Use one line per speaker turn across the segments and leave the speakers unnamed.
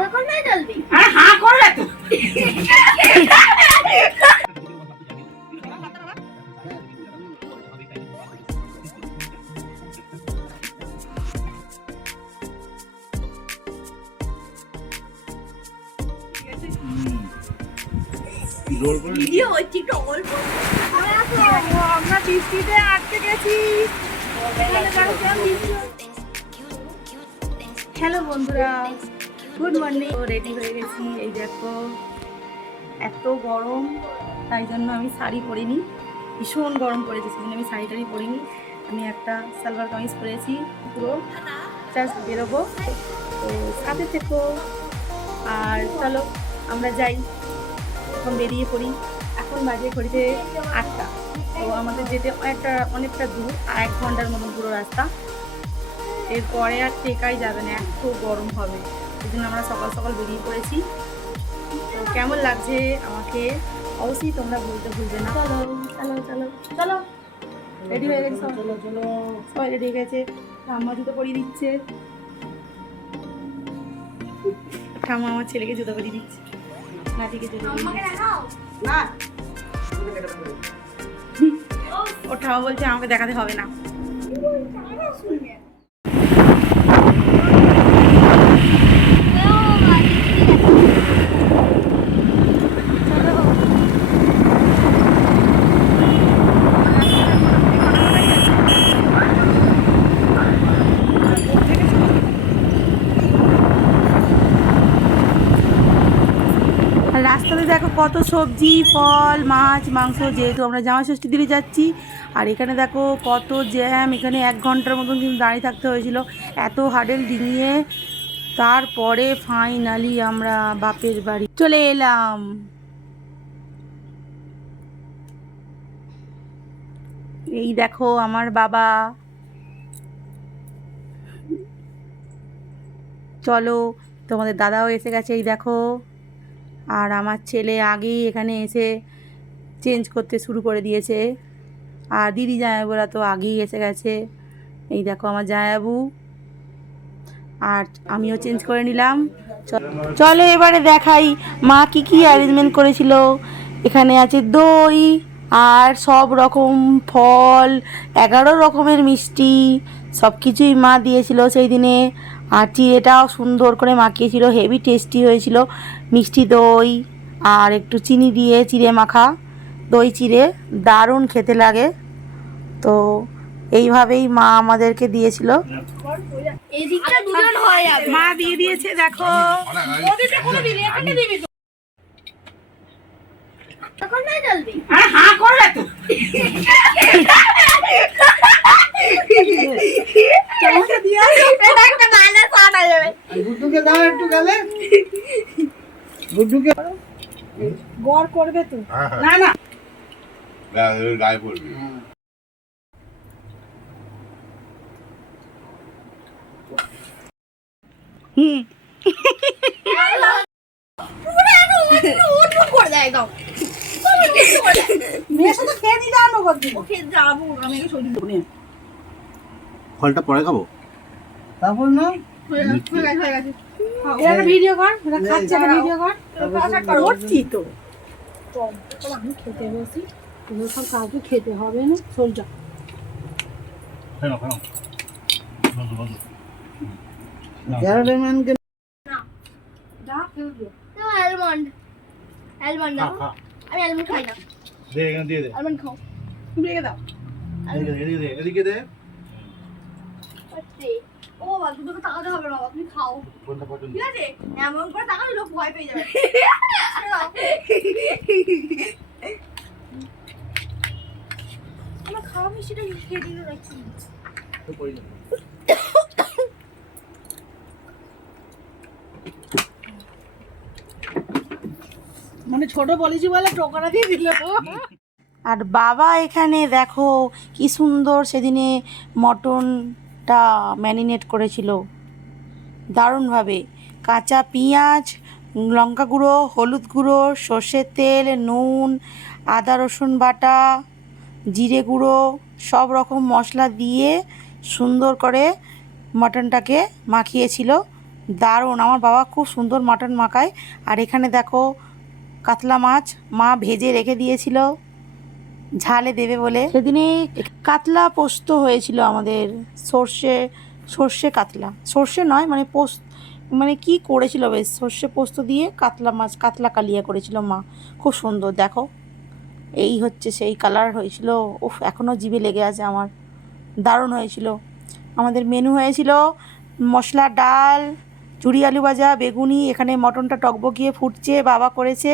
কখন না জলদি।
আরে হাঁ করলে তো।
ভিডিও হচ্ছে একটু অল্প।
আমরা বৃষ্টিতে আটকে গেছি।
হ্যালো বন্ধুরা গুড মর্নিং রেডি হয়ে গেছি। এই দেখো, এত গরম, তাই জন্য আমি শাড়ি পরিনি। ভীষণ গরম পড়েছে, সেদিন আমি শাড়ি টাড়ি পরিনি। আমি একটা সালোয়ার কামিজ পরেছি, পুরো জাস্ট বেরোবো। তো, সাথে থেকো। আর চলো, আমরা যাই। এখন বেরিয়ে পড়ি। এখন বাজে ঘড়িতে আটটা। তো, আমাদের যেতে অনেকটা অনেকটা দূর, আর এক ঘণ্টার মতন পুরো রাস্তা। এরপরে আর টেকাই যাবে না, এত গরম হবে। এই জন্য আমরা সকাল সকাল বেরিয়ে পড়েছি। তো কেমন লাগছে আমাকে? অবশ্যই তোমরা বলতে ভুলবে না। চলো চলো চলো চলো। রেডি হয়ে গেছে চলো চলো। সবাই রেডি হয়ে গেছে? ঠাম্মা জুতো পরিয়ে দিচ্ছে। ঠাম্মা আমার ছেলেকে জুতো পরিয়ে দিচ্ছে। নাতিকে জুতো
না।
ও ঠাম্মা বলছে আমাকে দেখাতে হবে না আর রাস্তাতে দেখো কত সবজি, ফল, মাছ, মাংস, যেহেতু আমরা জামা ষষ্ঠী দিনে যাচ্ছি, আর এখানে দেখো কত জ্যাম, এখানে এক ঘণ্টার মতন কিন্তু দাঁড়িয়ে থাকতে হয়েছিল, এত হাডেল ডিঙিয়ে। তারপরে ফাইনালি আমরা বাপের বাড়ি চলে এলাম। এই দেখো আমার বাবা। চলো, তোমাদের দাদাও এসে গেছে, এই দেখো। আর আমার ছেলে আগেই এখানে এসে চেঞ্জ করতে শুরু করে দিয়েছে। আর দিদি জামাইবুরা তো আগেই এসে গেছে। এই দেখো আমার জায়াবু আর আমিও চেঞ্জ করে নিলাম। চলো এবারে দেখাই মা কি কি অ্যারেঞ্জমেন্ট করেছিল। এখানে আছে দই আর সব রকম ফল এগারো রকমের মিষ্টি সব কিছুই মা দিয়েছিল। সেই দিনে আর চিড়েটাও সুন্দর করে মাখিয়েছিল হেভি টেস্টি হয়েছিল। মিষ্টি দই আর একটু চিনি দিয়ে চিড়ে মাখা দই চিড়ে দারুণ খেতে লাগে। তো এইভাবেই মা আমাদেরকে দিয়েছিল।
হয়ে
মা দিয়ে দিয়েছে দেখো।
কখন না জলদি।
আরে গুড্ডুকে দাও একটু গেলে। গুড্ডুকে
গড় করবে তো।
না না।
গায়ে পড়বি।
হুম।
উঠু করে দেয় একদম।
ফলটা পরে খাব?
তারপর না?
হয়ে গেছে হয়ে গেছে হয়ে
ভিডিও কর খাচ্ছে ভিডিও কর। করছি তো।
আমি খেতে বসি। এগুলো সব কাউকে খেতে হবে না সোজা
অ্যালমন্ড অ্যালমন্ড আমি অ্যালমন্ড খাই না।
দে এখানে দিয়ে দে।
অ্যালমন্ড খাও।
তুমি রেখে দাও।
এদিকে দে, এদিকে দে
ও বাবা দুটোকে তাকাতে হবে বাবা তুমি খাও।
কোনটা পছন্দ
ঠিক আছে? এমন করে তাকালে লোক ভয় পেয়ে যাবে। আমার খাওয়া মিষ্টিটা খেয়ে দিল নাকি
তো পড়ে যাবে।
মানে ছোট বলেছি বলে টোকারা দিয়ে দিল।
আর বাবা এখানে দেখো কি সুন্দর সেদিনে মটনটা ম্যারিনেট করেছিল। দারুণভাবে। কাঁচা পেঁয়াজ, লঙ্কা গুঁড়ো, হলুদ গুঁড়ো, সর্ষের তেল, নুন, আদা, রসুন বাটা, জিরে গুঁড়ো, সব রকম মশলা দিয়ে সুন্দর করে মটনটাকে মাখিয়েছিল। দারুণ। আমার বাবা খুব সুন্দর মাটন মাখায়। আর এখানে দেখো কাতলা মাছ মা ভেজে রেখে দিয়েছিল, ঝালে দেবে বলে। সেদিনে কাতলা পোস্ত হয়েছিল আমাদের সর্ষে সর্ষে কাতলা। সর্ষে নয় মানে পোস্ত মানে কি করেছিল বেশ, সর্ষে পোস্ত দিয়ে কাতলা মাছ, কাতলা কালিয়া করেছিল মা। খুব সুন্দর, দেখো। এই হচ্ছে সেই কালার হয়েছিল। উফ এখনও জিভে লেগে আছে আমার। দারুণ হয়েছিল। আমাদের মেনু হয়েছিল মশলা ডাল চুড়ি আলু ভাজা বেগুনি, এখানে মটনটা টকবকিয়ে ফুটছে, বাবা করেছে।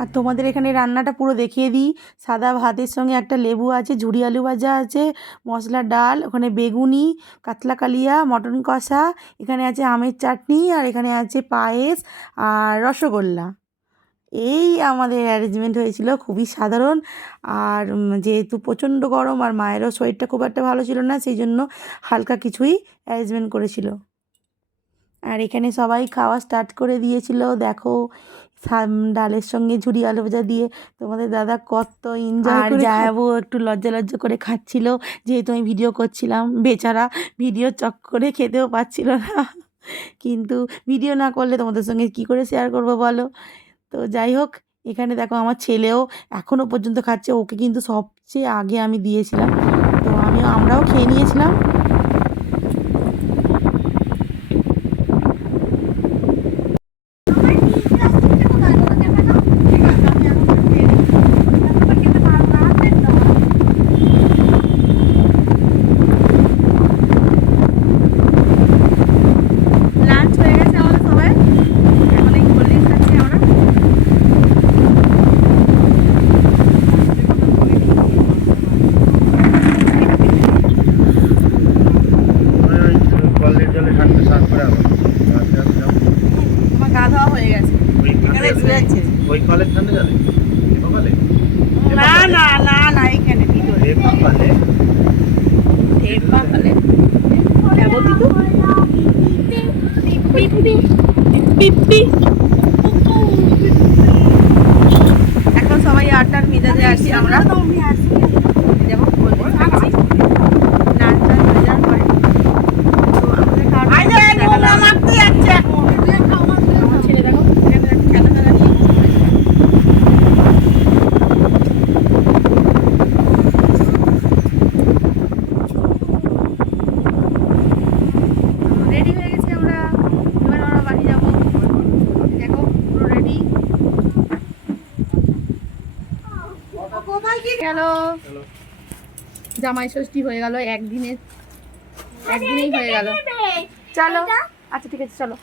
আর তোমাদের এখানে রান্নাটা পুরো দেখিয়ে দিই। সাদা ভাতের সঙ্গে একটা লেবু আছে ঝুড়ি আলু ভাজা আছে, মশলা ডাল, ওখানে বেগুনি, কাতলা কালিয়া, মটন কষা, এখানে আছে আমের চাটনি, আর এখানে আছে পায়েস আর রসগোল্লা। এই আমাদের অ্যারেঞ্জমেন্ট হয়েছিল, খুবই সাধারণ। আর যেহেতু প্রচণ্ড গরম আর মায়েরও শরীরটা খুব একটা ভালো ছিল না, সেই জন্য হালকা কিছুই অ্যারেঞ্জমেন্ট করেছিল। আর এখানে সবাই খাওয়া স্টার্ট করে দিয়েছিল। দেখো ডালের সঙ্গে ঝুড়ি আলু ভাজা দিয়ে তোমাদের দাদা কত এনজয়
আর
যাব একটু লজ্জা লজ্জা করে খাচ্ছিল। যেহেতু আমি ভিডিও করছিলাম বেচারা ভিডিও চক করে খেতেও পাচ্ছিল না। কিন্তু ভিডিও না করলে তোমাদের সঙ্গে কি করে শেয়ার করব বলো? তো যাই হোক এখানে দেখো আমার ছেলেও এখনও পর্যন্ত খাচ্ছে। ওকে কিন্তু সবচেয়ে আগে আমি দিয়েছিলাম। তো আমিও আমরাও খেয়ে নিয়েছিলাম লাঞ্চ হয়ে গেছে আমাদের সবাই এখন এই কোল্ড ড্রিঙ্কস খাচ্ছি আমরা
ওই ওই কলের জলে ঠান্ডা স্নান করে আবার রাতে আমি যাব।
আমার গা ধোয়া হয়ে গেছে
ওই
এখানে
কলের-
ধুয়েছে
ওই কলের ঠান্ডা জলে সকালে
না না না না এইখানে ভিতরে
সকালে
ঠেপা ফেলে যাব দিদু পিপি এখন সবাই আটটার মেজাজে আছি আমরা যেমন বলব খাচ্ছি নাচ টাচ হয়ে যাওয়ার পরে তো আমাদের খাওয়াটা আমার ছেলে দেখো এখানে দেখো খেলা খেলা নিয়ে বসে আছে। রেডি হয়ে গেছি আমরা এবার আমরা বাড়ি যাব দেখো পুরো রেডি গেল জামাই ষষ্ঠী হয়ে গেল, একদিনে, একদিনেই হয়ে গেল। চলো। আচ্ছা ঠিক আছে, চলো।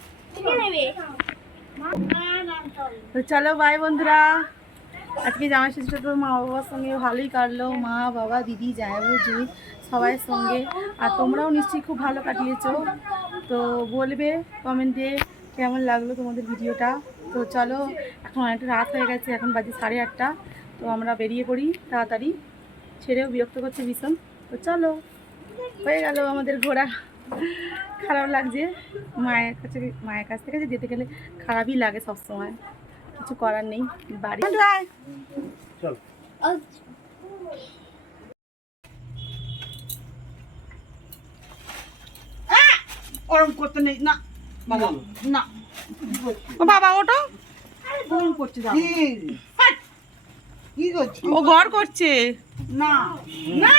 তো চলো বাই বন্ধুরা। আজকে জামাই ষষ্ঠীটা তো মা বাবার সঙ্গে ভালোই কাটলো। মা, বাবা, দিদি জায়াবু জুই সবাইয়ের সঙ্গে। আর তোমরাও নিশ্চয়ই খুব ভালো কাটিয়েছো। তো বলবে কমেন্টে কেমন লাগল তোমাদের ভিডিওটা। তো চলো, এখন অনেকটা রাত হয়ে গেছে, এখন বাজে সাড়ে আটটা। তো আমরা বেরিয়ে পড়ি, তাড়াতাড়ি। ছেড়েও বিরক্ত করছে ভীষণ। তো চলো হয়ে গেল আমাদের ঘোরা। খারাপ লাগছে মায়ের কাছে মায়ের কাছ থেকে যে যেতে গেলে খারাপই লাগে সবসময়। কিছু করার নেই বাড়ি
ওরম করতে নেই না। বাবা না।
ও বাবা ওটো
যাও। হাট! কি করছিস?
ও ঘর করছে।
না। না!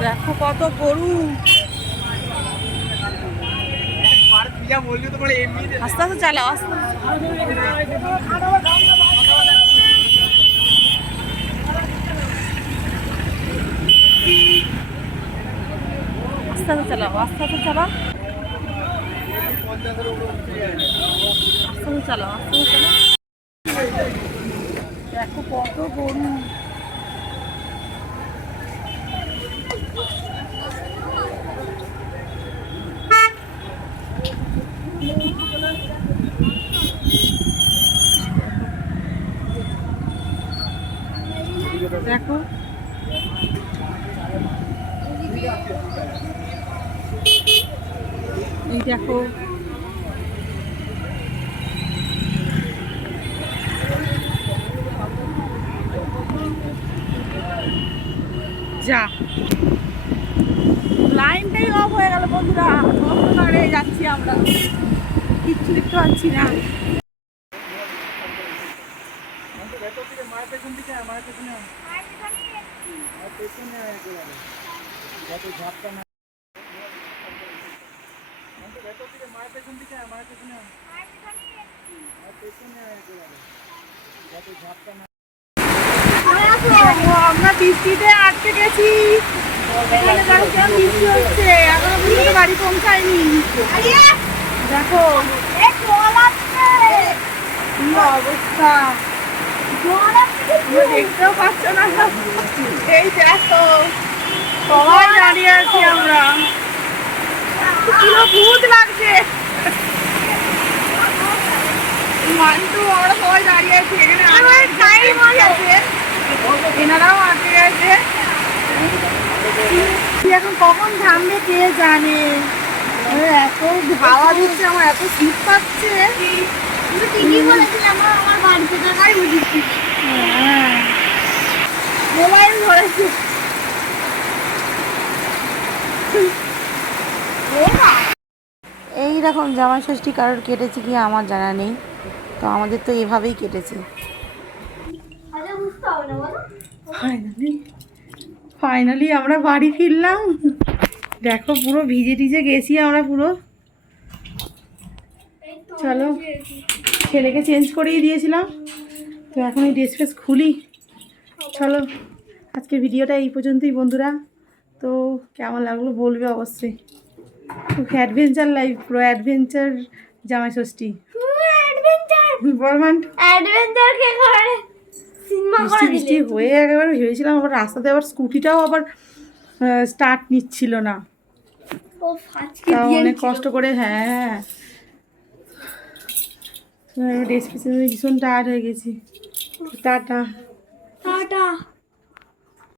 দেখো কত গরু। আস্তে আস্তে চালাও আস্তে আস্তে আস্তে চালাও আস্তে আস্তে চালাও আস্তে চালাও আস্তে চালাও দেখো কত গরু দেখো এই দেখো যা। লাইনটাই অফ হয়ে গেল বন্ধুরা। অন্ধকারে যাচ্ছি আমরা। কিচ্ছু দেখতে পাচ্ছি না।
মায়ের পেছন।
আমরা বৃষ্টিতে আটকে গেছি। এখানে দেখো কেমন বৃষ্টি হচ্ছে। এখনও পর্যন্ত বাড়ি পৌঁছায়নি। দেখো কি অবস্থা। দেখতেও পাচ্ছ না। এই দেখো সবাই দাঁড়িয়ে আছি আমরা। ভূত লাগছে। মান্টু আমরা সবাই দাঁড়িয়ে আছি। এখানে আছে। এনারাও আটকে গেছে এখন কখন থামবে কে জানে? এত হাওয়া দিচ্ছে আমার এত শীত পাচ্ছে।
ঠিকই বলেছিলাম আমার আমার বাড়িতে থাকাই বুঝেছি
হ্যাঁ। মোবাইল ধরেছে। এই রকম জামাই ষষ্ঠী কারোর কেটেছে কি আমার জানা নেই। তো আমাদের তো এভাবেই কেটেছে
আরে বুঝতে হবে না বলো
ফাইনালি ফাইনালি আমরা বাড়ি ফিরলাম। দেখো পুরো ভিজে টিজে গেছি আমরা পুরো। চলো ছেলেকে চেঞ্জ করিয়ে দিয়েছিলাম। তো এখন এই ড্রেস ফ্রেস খুলি। চলো আজকে ভিডিওটা এই পর্যন্তই বন্ধুরা। তো কেমন লাগল বলবে অবশ্যই। খুব অ্যাডভেঞ্চার লাইফ পুরো অ্যাডভেঞ্চার জামাই ষষ্ঠী
অ্যাডভেঞ্চার অ্যাডভেঞ্চার কে করে। সিনেমা
বৃষ্টি বৃষ্টি হয়ে একেবারে ভেবেছিলাম আবার রাস্তাতে আবার স্কুটিটাও আবার স্টার্ট নিচ্ছিল না। তাও অনেক কষ্ট করে হ্যাঁ। ড্রেস ভীষণ টায়ার্ড হয়ে গেছি। টাটা।
টাটা।